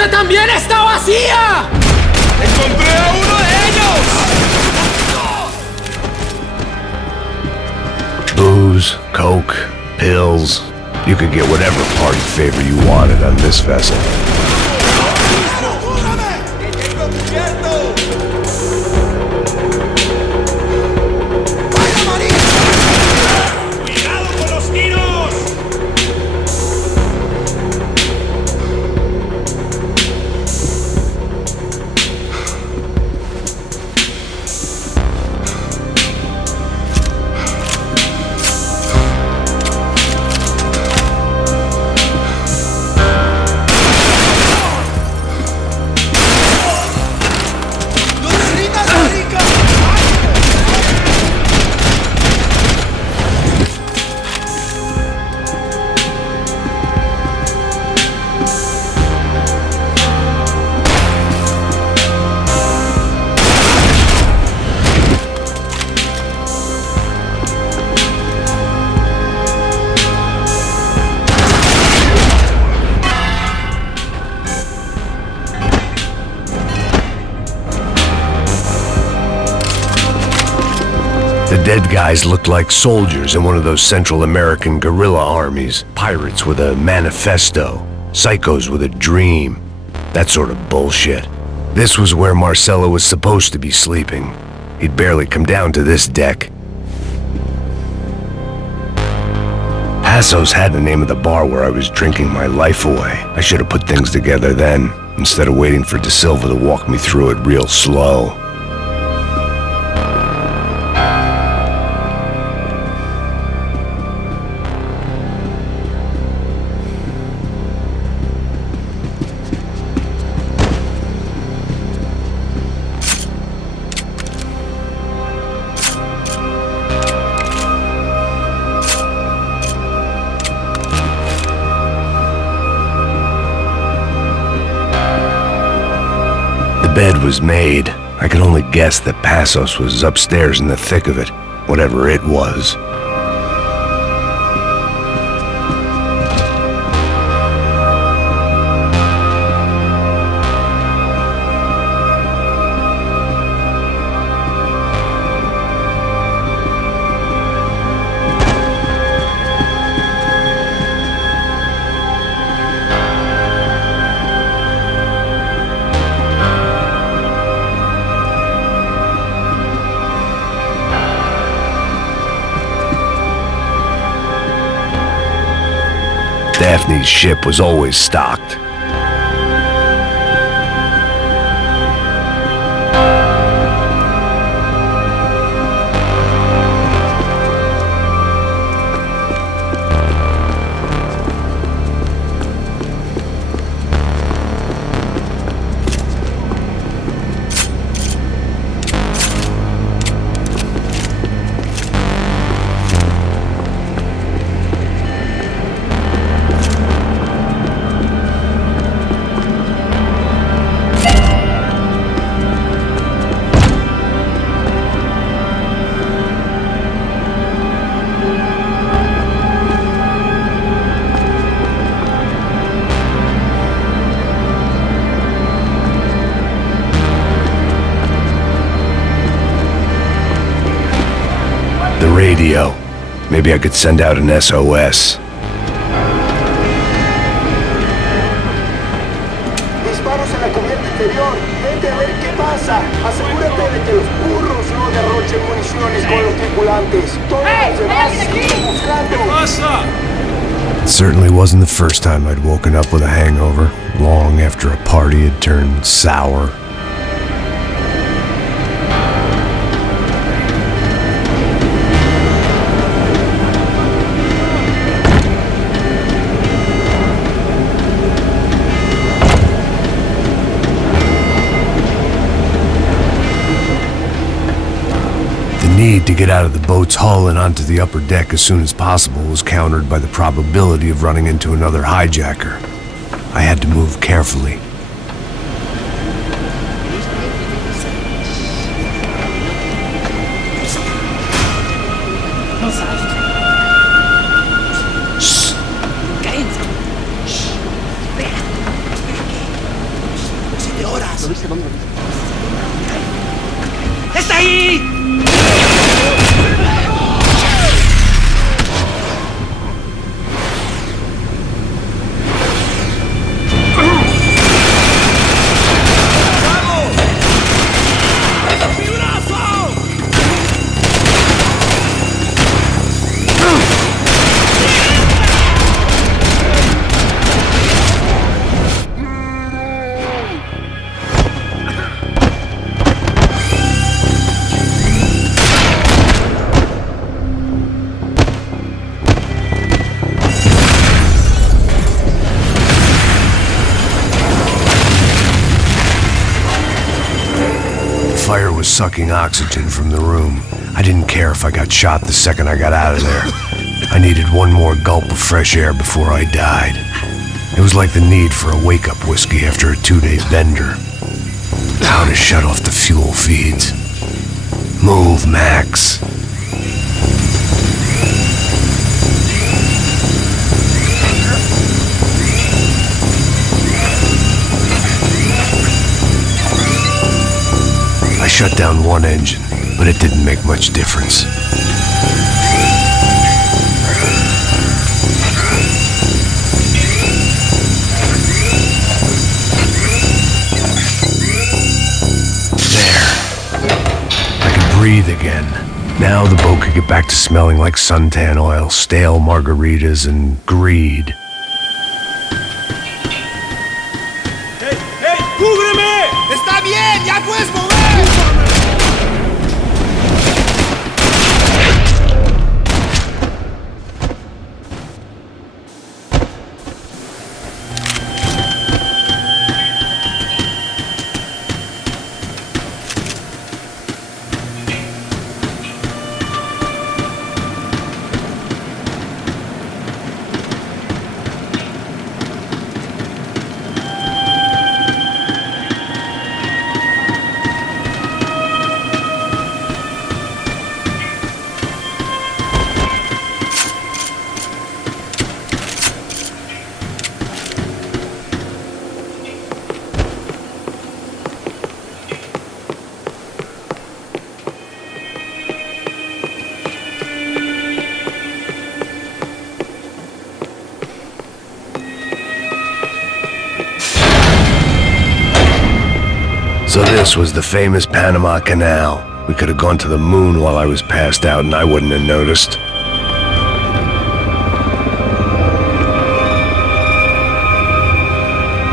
¡Esa también está vacía! ¡Encontré a uno de ellos! Booze, coke, pills. You could get whatever party favor you wanted on this vessel. The dead guys looked like soldiers in one of those Central American guerrilla armies. Pirates with a manifesto. Psychos with a dream. That sort of bullshit. This was where Marcelo was supposed to be sleeping. He'd barely come down to this deck. Passos had the name of the bar where I was drinking my life away. I should have put things together then, instead of waiting for De Silva to walk me through it real slow. The bed was made. I could only guess that Passos was upstairs in the thick of it, whatever it was. Daphne's ship was always stocked. Radio. Maybe I could send out an SOS. Disparos en la cubierta exterior. Vete a ver qué pasa. Asegúrate de que los burros no derrochen municiones con los tripulantes. Todos los demás siguen buscando. It certainly wasn't the first time I'd woken up with a hangover, long after a party had turned sour. The need to get out of the boat's hull and onto the upper deck as soon as possible was countered by the probability of running into another hijacker. I had to move carefully. ¡Quédate ahí! Fire was sucking oxygen from the room. I didn't care if I got shot the second I got out of there. I needed one more gulp of fresh air before I died. It was like the need for a wake-up whiskey after a 2-day bender. How to shut off the fuel feeds. Move, Max. I shut down one engine, but it didn't make much difference. There. I could breathe again. Now the boat could get back to smelling like suntan oil, stale margaritas, and greed. ¡Hey! ¡Hey! ¡Cúbreme! ¡Está bien! ¡Ya puedes mover! So this was the famous Panama Canal. We could have gone to the moon while I was passed out and I wouldn't have noticed.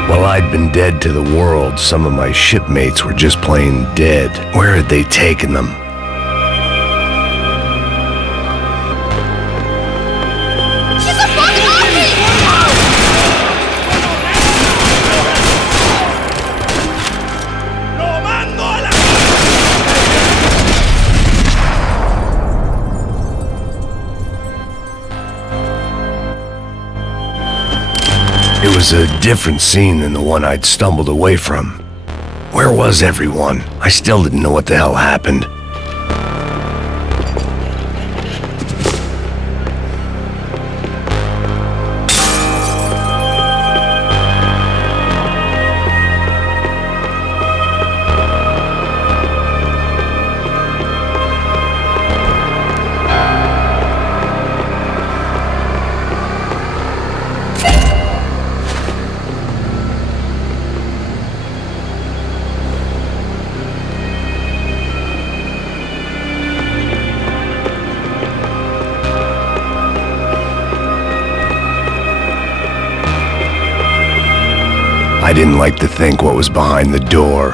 While I'd been dead to the world, some of my shipmates were just plain dead. Where had they taken them? It was a different scene than the one I'd stumbled away from. Where was everyone? I still didn't know what the hell happened. I didn't like to think what was behind the door.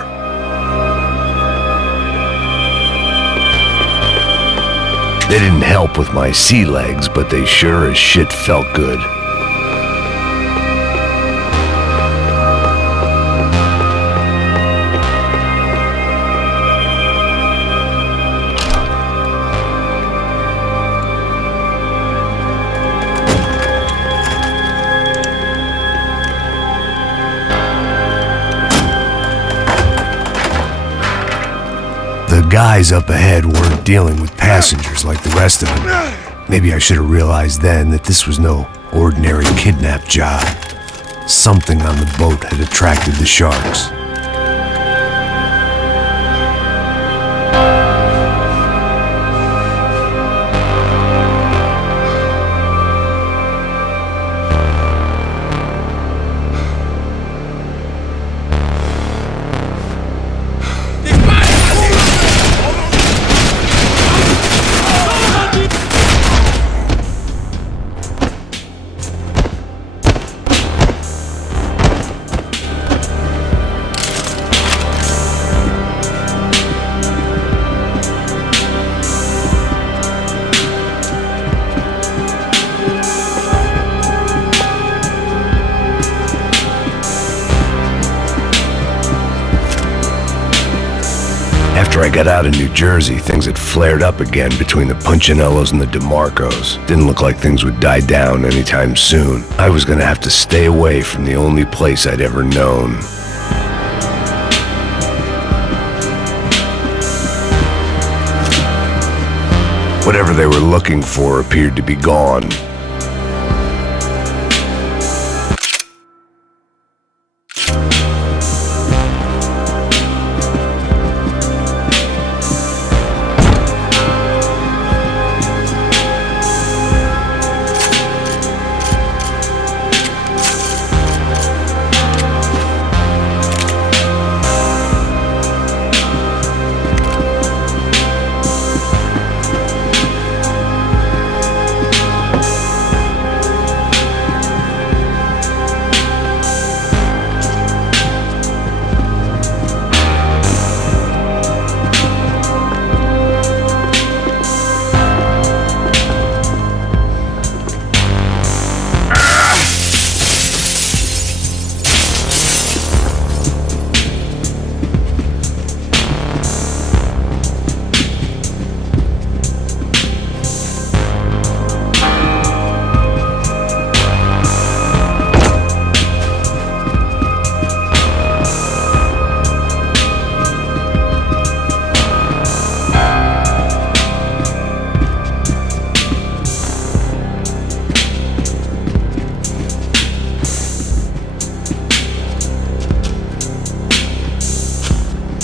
They didn't help with my sea legs, but they sure as shit felt good. The guys up ahead weren't dealing with passengers like the rest of them. Maybe I should have realized then that this was no ordinary kidnap job. Something on the boat had attracted the sharks. After I got out of New Jersey, things had flared up again between the Punchinellos and the DeMarcos. Didn't look like things would die down anytime soon. I was gonna have to stay away from the only place I'd ever known. Whatever they were looking for appeared to be gone.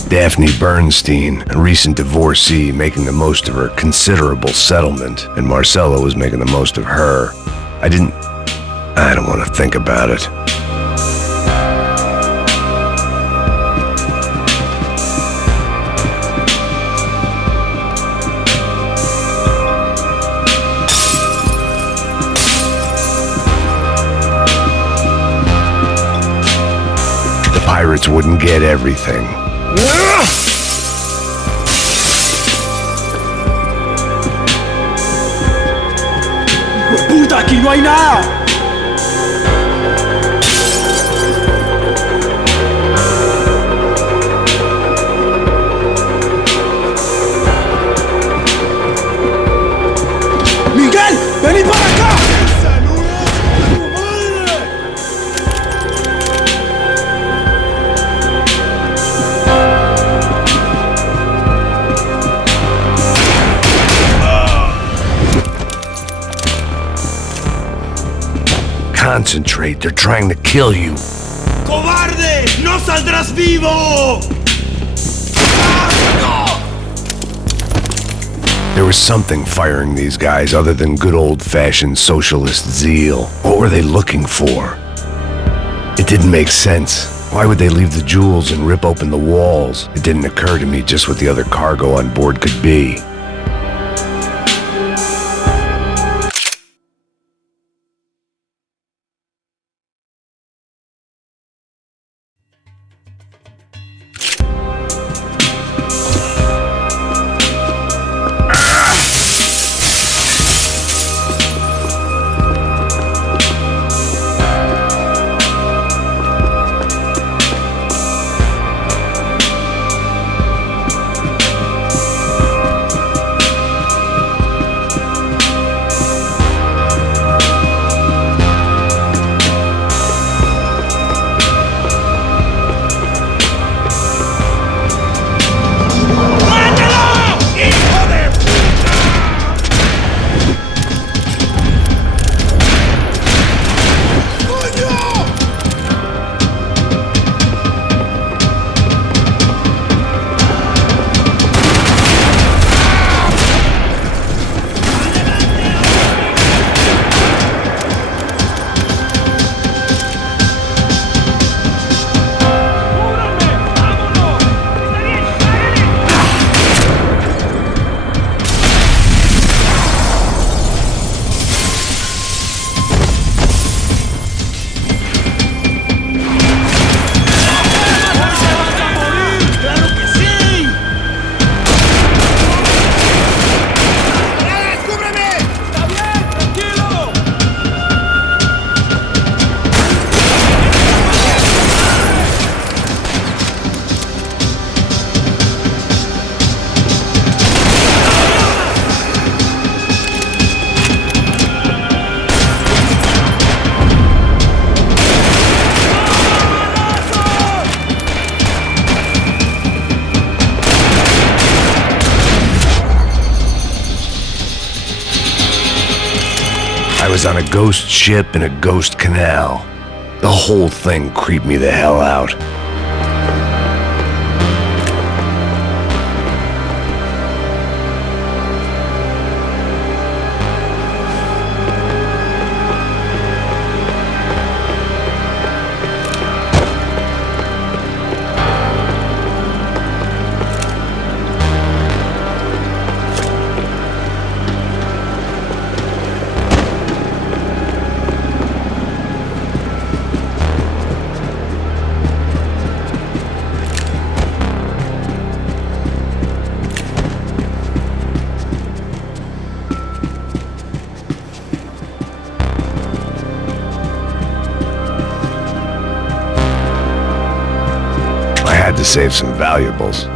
Daphne Bernstein, a recent divorcee, making the most of her considerable settlement, and Marcella was making the most of her. I don't want to think about it. The pirates wouldn't get everything. ¡Puta, aquí no hay nada! ¡Miguel! ¡Vení para acá! Concentrate, they're trying to kill you. ¡Cobarde! ¡No saldrás vivo! There was something firing these guys other than good old-fashioned socialist zeal. What were they looking for? It didn't make sense. Why would they leave the jewels and rip open the walls? It didn't occur to me just what the other cargo on board could be. was on a ghost ship in a ghost canal. The whole thing creeped me the hell out. To save some valuables.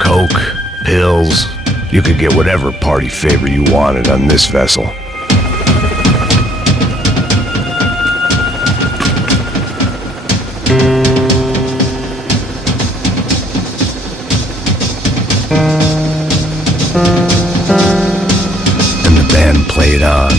Coke, pills. You could get whatever party favor you wanted on this vessel. And the band played on.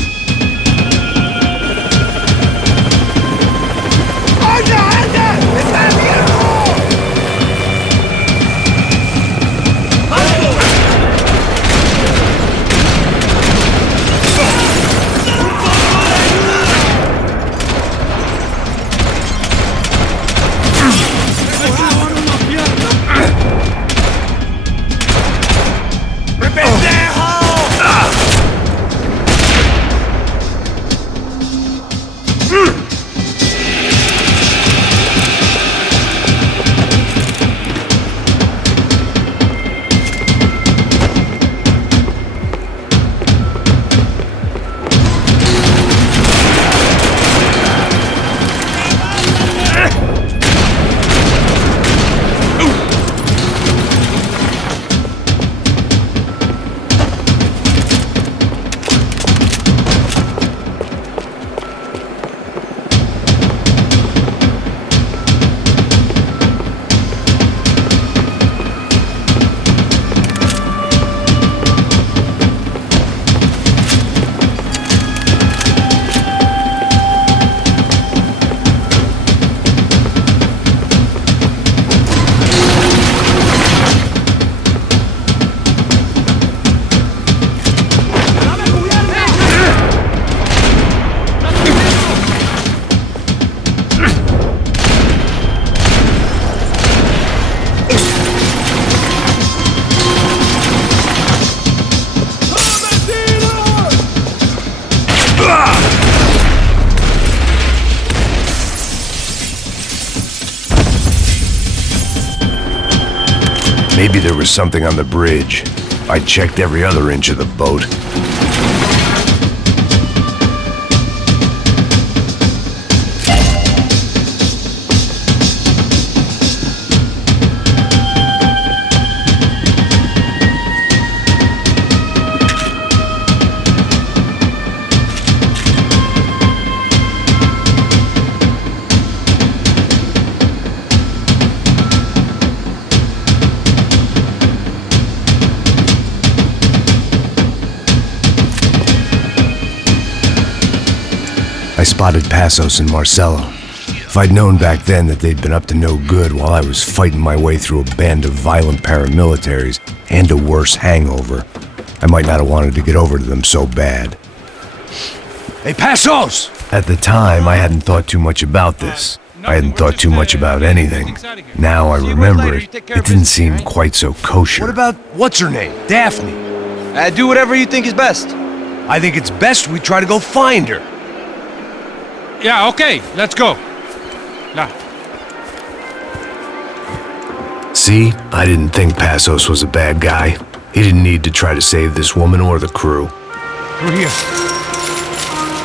Maybe there was something on the bridge. I checked every other inch of the boat. I spotted Passos and Marcelo. If I'd known back then that they'd been up to no good while I was fighting my way through a band of violent paramilitaries and a worse hangover, I might not have wanted to get over to them so bad. Hey, Passos! At the time, I hadn't thought too much about this. I hadn't thought too much about anything. Now I remember it, it didn't seem quite so kosher. What about, what's her name? Daphne. Do whatever you think is best. I think it's best we try to go find her. Yeah, okay, let's go. Now. See, I didn't think Passos was a bad guy. He didn't need to try to save this woman or the crew. Through here.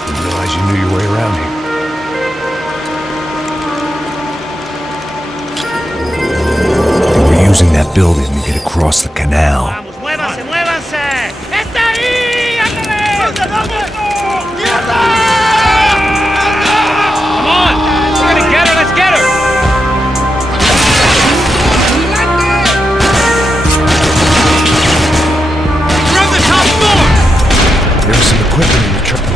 Didn't realize you knew your way around here. They were using that building to get across the canal. ¡Vamos, muévanse, muévanse! ¡Está ahí! ¡Ándale! Come on! We're gonna get her, let's get her! We're on the top floor! There was some equipment in the truck.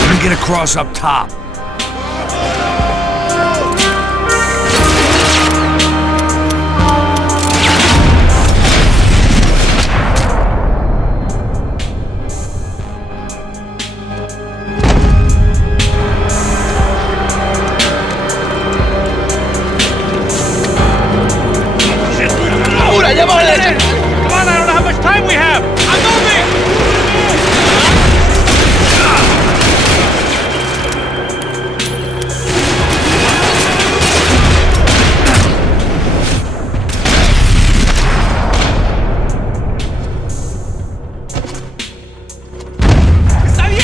Let me get across up top. Come on, I don't know how much time we have! I'm moving! ¡Está bien!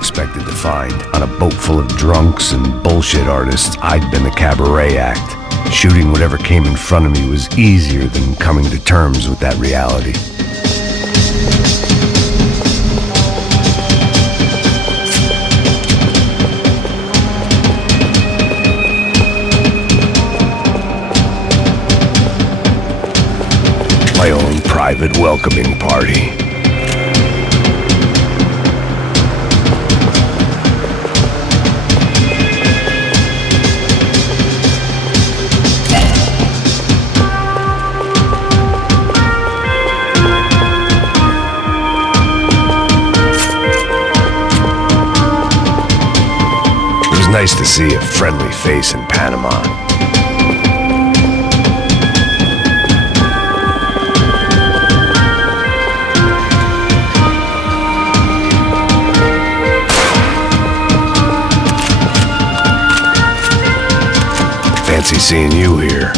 Expected to find. On a boat full of drunks and bullshit artists, I'd been the cabaret act. Shooting whatever came in front of me was easier than coming to terms with that reality. My own private welcoming party. Nice to see a friendly face in Panama. Fancy seeing you here.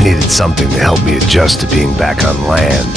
I needed something to help me adjust to being back on land.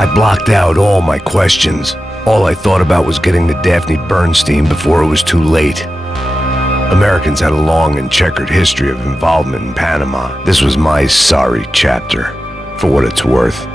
I blocked out all my questions. All I thought about was getting to Daphne Bernstein before it was too late. Americans had a long and checkered history of involvement in Panama. This was my sorry chapter, for what it's worth.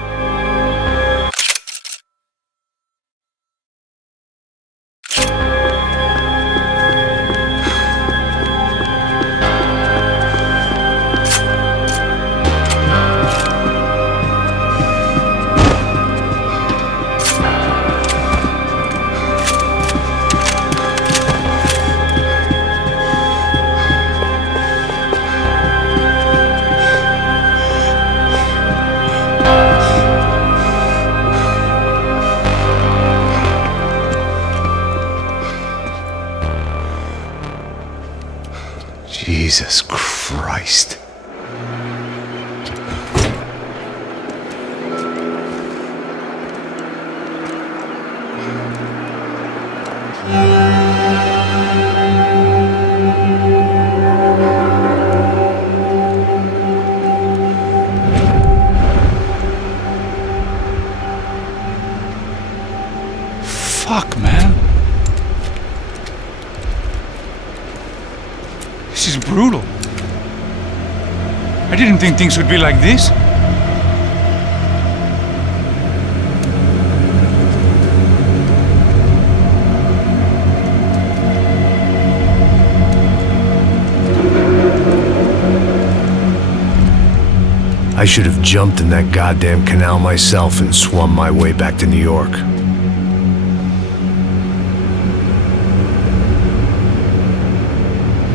Jesus Christ. Fuck, man. This is brutal. I didn't think things would be like this. I should have jumped in that goddamn canal myself and swum my way back to New York.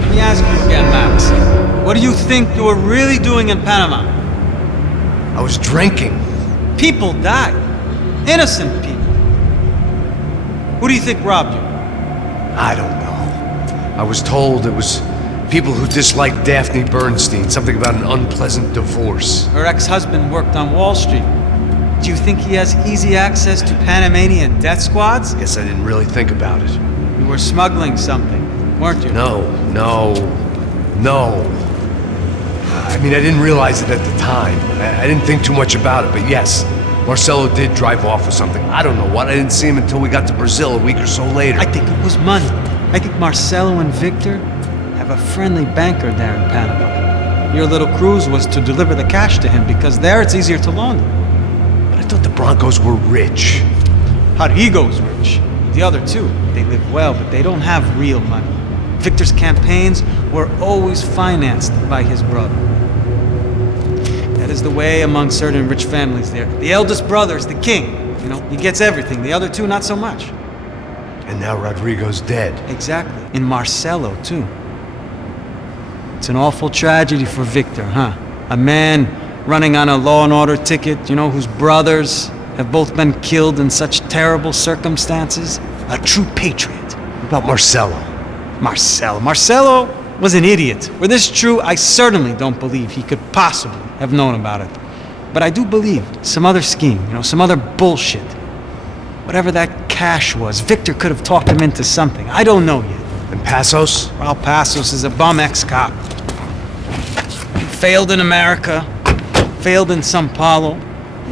Let me ask you again, Max. What do you think you were really doing in Panama? I was drinking. People died. Innocent people. Who do you think robbed you? I don't know. I was told it was people who disliked Daphne Bernstein, something about an unpleasant divorce. Her ex-husband worked on Wall Street. Do you think he has easy access to Panamanian death squads? Guess I didn't really think about it. You were smuggling something, weren't you? No. I mean, I didn't realize it at the time. I didn't think too much about it, but yes, Marcelo did drive off with something. I don't know what. I didn't see him until we got to Brazil a week or so later. I think it was money. I think Marcelo and Victor have a friendly banker there in Panama. Your little cruise was to deliver the cash to him because there it's easier to launder. But I thought the Broncos were rich. Rodrigo's rich. The other two, they live well, but they don't have real money. Victor's campaigns were always financed by his brother. That is the way among certain rich families there. The eldest brother is the king. You know, he gets everything. The other two, not so much. And now Rodrigo's dead. Exactly. And Marcelo, too. It's an awful tragedy for Victor, huh? A man running on a law and order ticket, you know, whose brothers have both been killed in such terrible circumstances. A true patriot. What about Marcelo? Marcelo was an idiot. Were this true, I certainly don't believe he could possibly have known about it. But I do believe some other scheme, you know, some other bullshit. Whatever that cash was, Victor could have talked him into something. I don't know yet. And Passos? Well, Passos is a bum ex-cop. He failed in America, failed in São Paulo.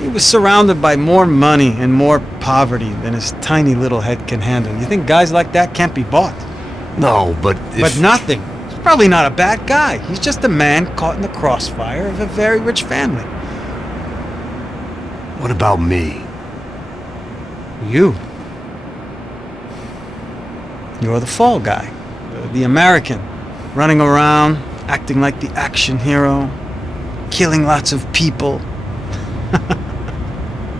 He was surrounded by more money and more poverty than his tiny little head can handle. You think guys like that can't be bought? No, but But nothing. He's probably not a bad guy. He's just a man caught in the crossfire of a very rich family. What about me? You. You're the fall guy. The American. Running around, acting like the action hero. Killing lots of people.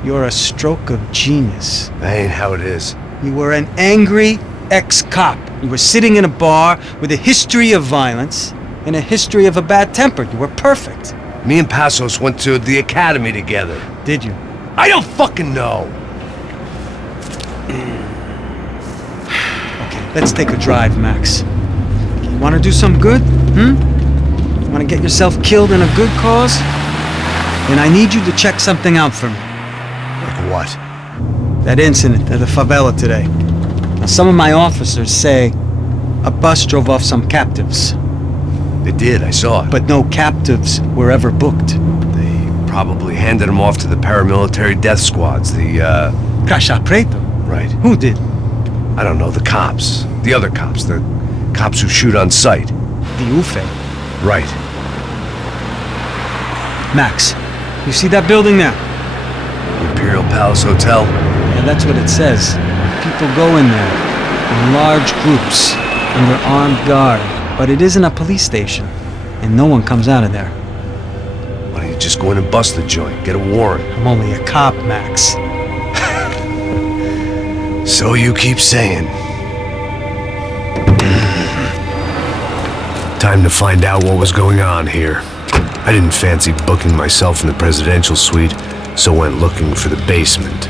You're a stroke of genius. That ain't how it is. You were an angry ex-cop. You were sitting in a bar with a history of violence and a history of a bad temper. You were perfect. Me and Passos went to the academy together. Did you? I don't fucking know. Okay, let's take a drive, Max. You want to do some good? You want to get yourself killed in a good cause? Then I need you to check something out for me. Like what? That incident at the favela today. Now, some of my officers say a bus drove off some captives. They did, I saw it. But no captives were ever booked. They probably handed them off to the paramilitary death squads, Caixa Preto? Right. Who did? I don't know, the cops. The other cops. The cops who shoot on sight. The UFE. Right. Max, you see that building there? Imperial Palace Hotel? Yeah, that's what it says. People go in there in large groups under armed guard. But it isn't a police station, and no one comes out of there. Why don't you just go in and bust the joint? Get a warrant. I'm only a cop, Max. So you keep saying. Time to find out what was going on here. I didn't fancy booking myself in the presidential suite, so went looking for the basement.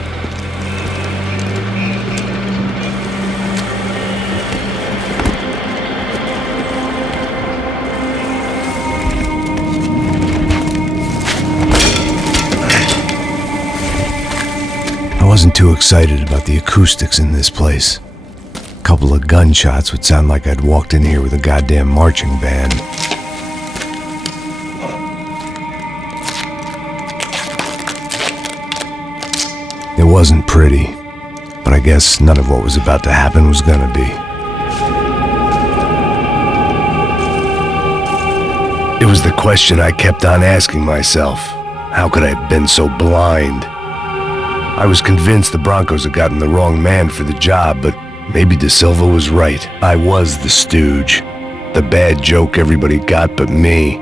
I wasn't too excited about the acoustics in this place. A couple of gunshots would sound like I'd walked in here with a goddamn marching band. It wasn't pretty, but I guess none of what was about to happen was gonna be. It was the question I kept on asking myself. How could I have been so blind? I was convinced the Broncos had gotten the wrong man for the job, but maybe De Silva was right. I was the stooge. The bad joke everybody got but me.